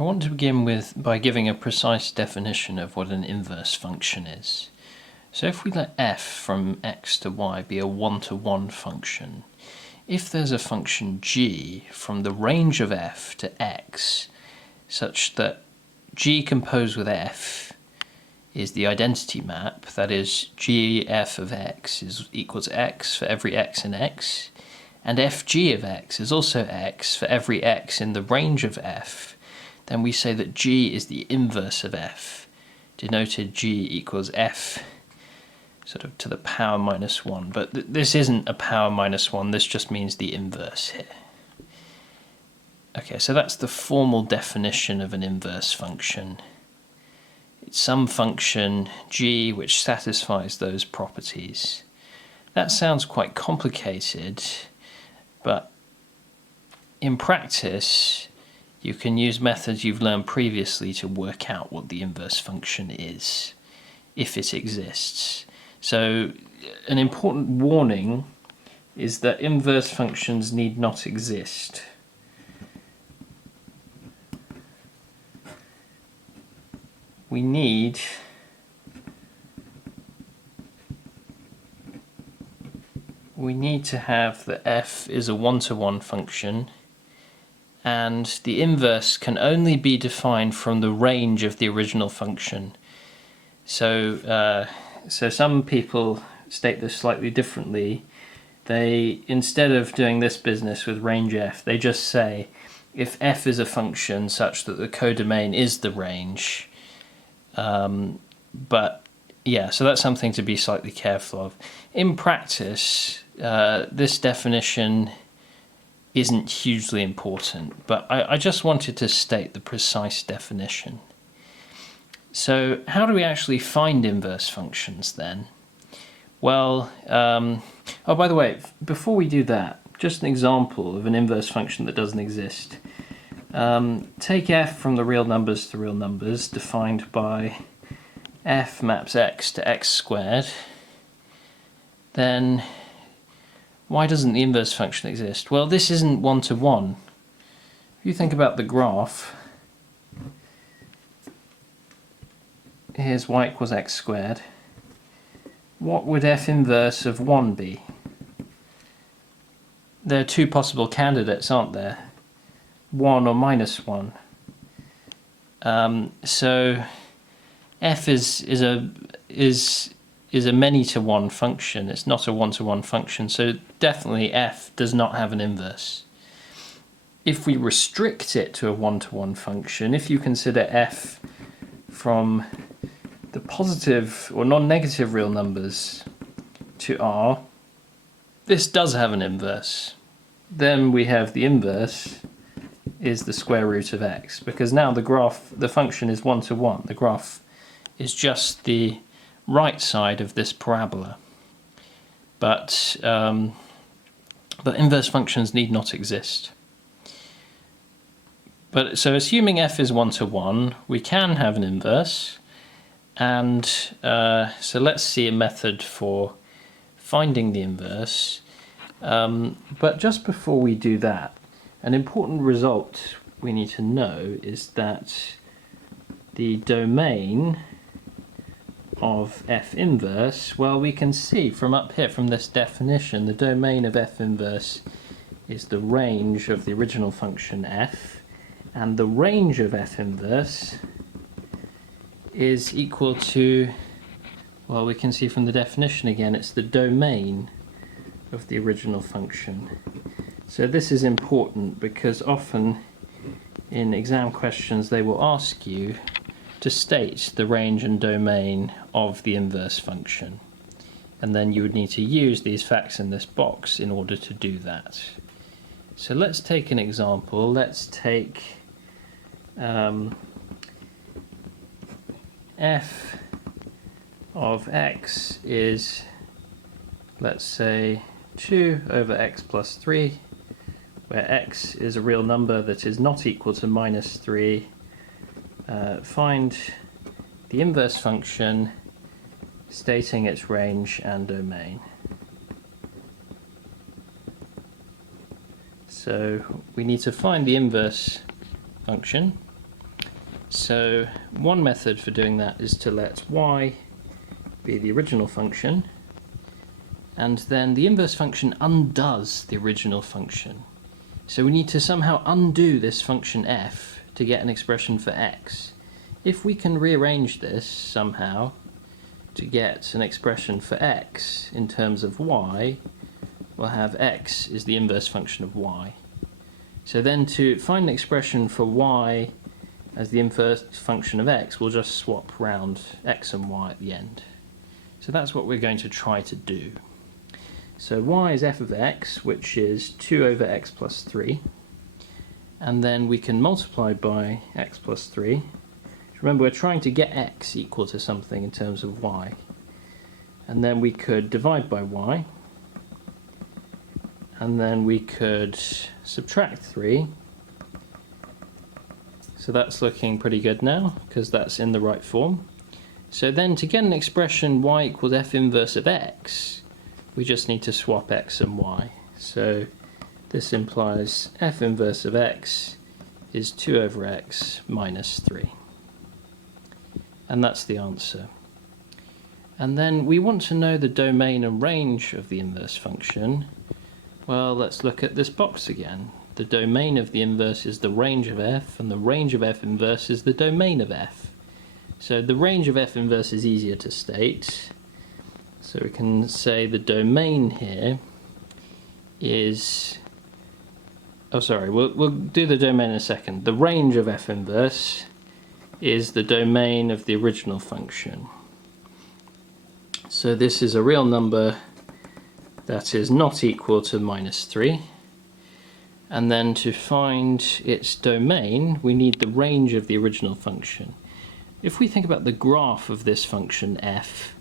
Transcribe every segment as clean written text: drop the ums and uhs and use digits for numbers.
I want to begin by giving a precise definition of what an inverse function is. So if we let f from x to y be a one-to-one function, if there's a function g from the range of f to x, such that g composed with f is the identity map, that is, gf of x equals x for every x in x, and fg of x is also x for every x in the range of f, then we say that g is the inverse of f, denoted g equals f sort of to the power minus 1. But this isn't a power minus 1, this just means the inverse here. Okay, so that's the formal definition of an inverse function. It's some function g which satisfies those properties. That sounds quite complicated, but in practice you can use methods you've learned previously to work out what the inverse function is, if it exists. So an important warning is that inverse functions need not exist. We need to have that f is a one-to-one function, and the inverse can only be defined from the range of the original function. So some people state this slightly differently. They, instead of doing this business with range f, they just say if f is a function such that the codomain is the range. But yeah, so that's something to be slightly careful of. In practice, this definition isn't hugely important, but I just wanted to state the precise definition. So how do we actually find inverse functions then? Well, oh, by the way, before we do that, just an example of an inverse function that doesn't exist. Take f from the real numbers to real numbers, defined by f maps x to x squared. Then why doesn't the inverse function exist? Well, this isn't one-to-one. If you think about the graph, here's y equals x squared. What would f inverse of 1 be? There are two possible candidates, aren't there? 1 or minus 1. So f is a many-to-one function. It's not a one-to-one function, so definitely f does not have an inverse. If we restrict it to a one-to-one function, if you consider f from the positive or non-negative real numbers to r, this does have an inverse. Then we have the inverse is the square root of x, because now the function is one-to-one. The graph is just the right side of this parabola. But inverse functions need not exist. But so assuming f is one-to-one, we can have an inverse. And so let's see a method for finding the inverse. But just before we do that, an important result we need to know is that the domain of f inverse, well, we can see from up here, from this definition, the domain of f inverse is the range of the original function f, and the range of f inverse is equal to, well, we can see from the definition again, it's the domain of the original function. So this is important because often in exam questions they will ask you to state the range and domain of the inverse function, and then you would need to use these facts in this box in order to do that. So let's take an example. Let's take f of x is, let's say, 2 over x plus 3, where x is a real number that is not equal to minus 3. Find the inverse function stating its range and domain. So we need to find the inverse function. So one method for doing that is to let y be the original function, and then the inverse function undoes the original function. So we need to somehow undo this function f to get an expression for x. If we can rearrange this somehow to get an expression for x in terms of y, we'll have x is the inverse function of y. So then to find an expression for y as the inverse function of x, we'll just swap round x and y at the end. So that's what we're going to try to do. So y is f of x, which is 2 over x plus 3. And then we can multiply by x plus 3. Remember, we're trying to get x equal to something in terms of y. And then we could divide by y. And then we could subtract 3. So that's looking pretty good now, because that's in the right form. So then to get an expression y equals f inverse of x, we just need to swap x and y. So this implies f inverse of x is 2 over x minus 3. And that's the answer. And then we want to know the domain and range of the inverse function. Well, let's look at this box again. The domain of the inverse is the range of f, and the range of f inverse is the domain of f. So the range of f inverse is easier to state. So we can say the domain here is... Oh, sorry, we'll do the domain in a second. The range of f inverse is the domain of the original function. So this is a real number that is not equal to minus 3. And then to find its domain, we need the range of the original function. If we think about the graph of this function f,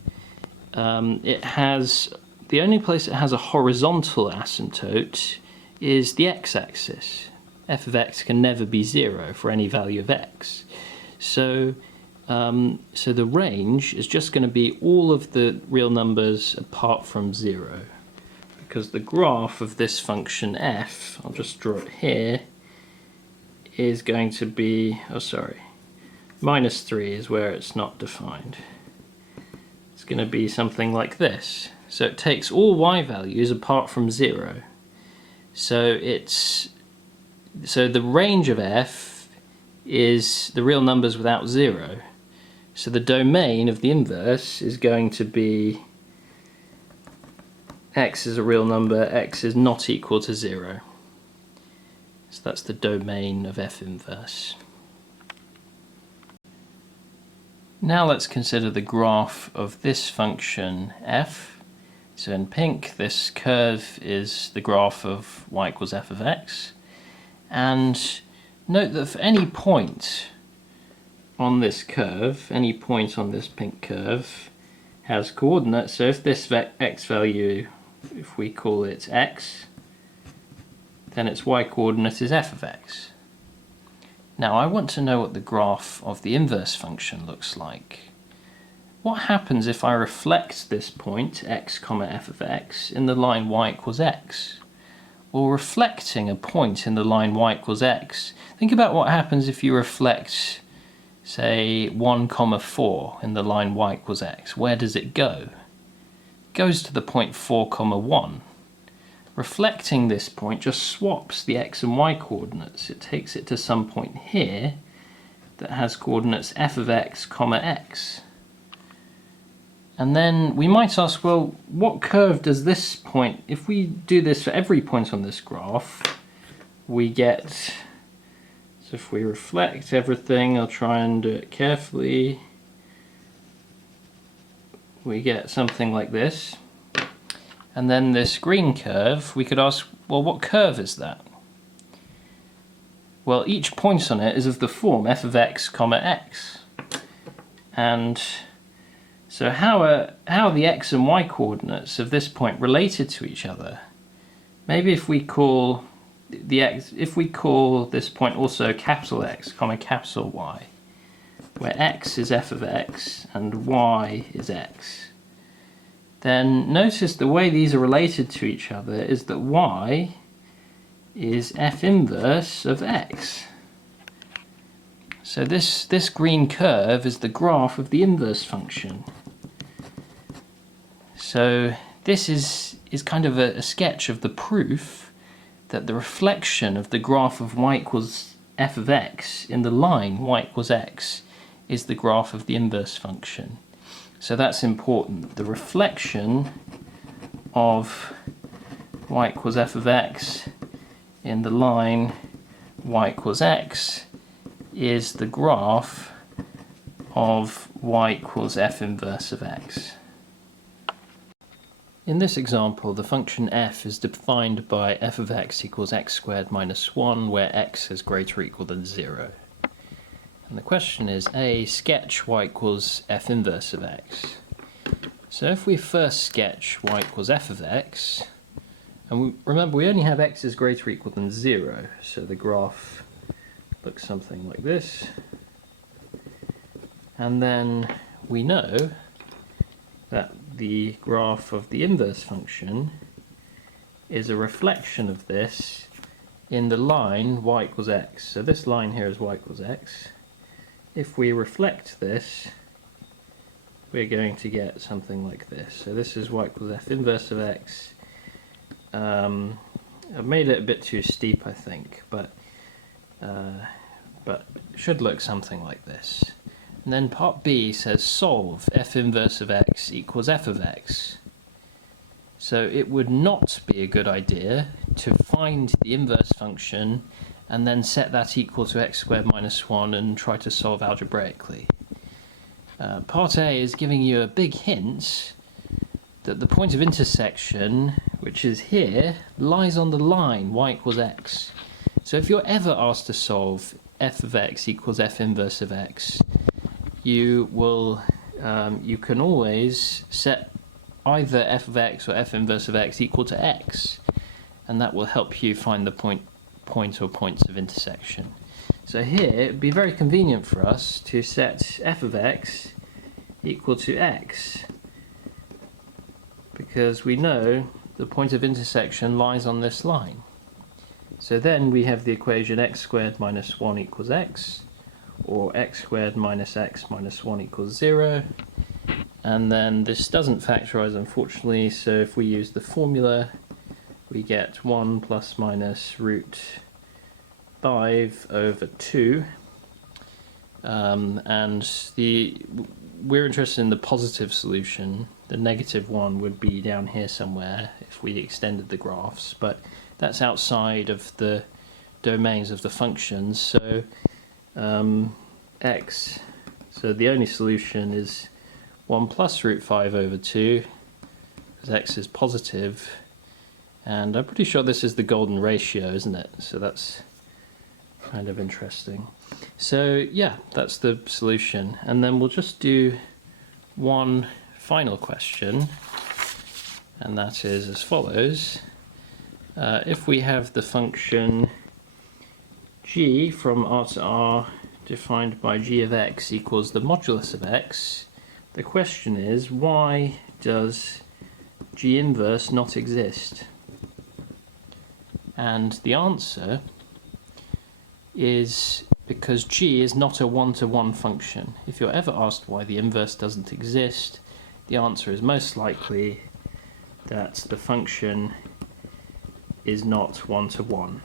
it has, the only place it has a horizontal asymptote is the x-axis. F of x can never be 0 for any value of x. So the range is just going to be all of the real numbers apart from 0. Because the graph of this function f, I'll just draw it here, is going to be, oh sorry, minus 3 is where it's not defined. It's going to be something like this. So it takes all y values apart from 0. So the range of f is the real numbers without 0. So the domain of the inverse is going to be x is a real number, x is not equal to 0. So that's the domain of f inverse. Now let's consider the graph of this function f. So in pink, this curve is the graph of y equals f of x. And note that for any point on this curve, any point on this pink curve has coordinates. So if this x value, if we call it x, then its y coordinate is f of x. Now I want to know what the graph of the inverse function looks like. What happens if I reflect this point, x comma f of x, in the line y equals x? Well, reflecting a point in the line y equals x, think about what happens if you reflect, say, 1 comma 4 in the line y equals x. Where does it go? It goes to the point 4 comma 1. Reflecting this point just swaps the x and y coordinates. It takes it to some point here that has coordinates f of x comma x. And then we might ask, well, what curve does this point, if we do this for every point on this graph, we get, so if we reflect everything, I'll try and do it carefully, we get something like this. And then this green curve, we could ask, well, what curve is that? Well, each point on it is of the form f of x comma x. And so how are the x and y coordinates of this point related to each other? Maybe if we call this point also capital X comma capital Y, where x is f of x and y is x, then notice the way these are related to each other is that y is f inverse of x. So this green curve is the graph of the inverse function. So this is kind of a sketch of the proof that the reflection of the graph of y equals f of x in the line y equals x is the graph of the inverse function. So that's important. The reflection of y equals f of x in the line y equals x is the graph of y equals f inverse of x. In this example, the function f is defined by f of x equals x squared minus 1, where x is greater or equal than 0. And the question is, A, sketch y equals f inverse of x. So if we first sketch y equals f of x, and remember we only have x is greater or equal than 0, so the graph looks something like this. And then we know that the graph of the inverse function is a reflection of this in the line y equals x. So this line here is y equals x. If we reflect this, we're going to get something like this. So this is y equals f inverse of x. I've made it a bit too steep, I think, but it should look something like this. And then part B says solve f inverse of x equals f of x. So it would not be a good idea to find the inverse function and then set that equal to x squared minus 1 and try to solve algebraically. Part A is giving you a big hint that the point of intersection, which is here, lies on the line y equals x. So if you're ever asked to solve f of x equals f inverse of x, you can always set either f of x or f inverse of x equal to x, and that will help you find the point or points of intersection. So here it would be very convenient for us to set f of x equal to x, because we know the point of intersection lies on this line. So then we have the equation x squared minus 1 equals x, or x squared minus x minus 1 equals 0. And then this doesn't factorize, unfortunately, so if we use the formula, we get 1 plus minus root 5 over 2. We're interested in the positive solution. The negative one would be down here somewhere if we extended the graphs, but that's outside of the domains of the functions. So x, so the only solution is 1 plus root 5 over 2, because x is positive, and I'm pretty sure this is the golden ratio, isn't it? So that's kind of interesting. So yeah, that's the solution, and then we'll just do one final question, and that is as follows. If we have the function g from r to r defined by g of x equals the modulus of x, the question is, why does g inverse not exist? And the answer is because g is not a one-to-one function. If you're ever asked why the inverse doesn't exist, the answer is most likely that the function is not one-to-one.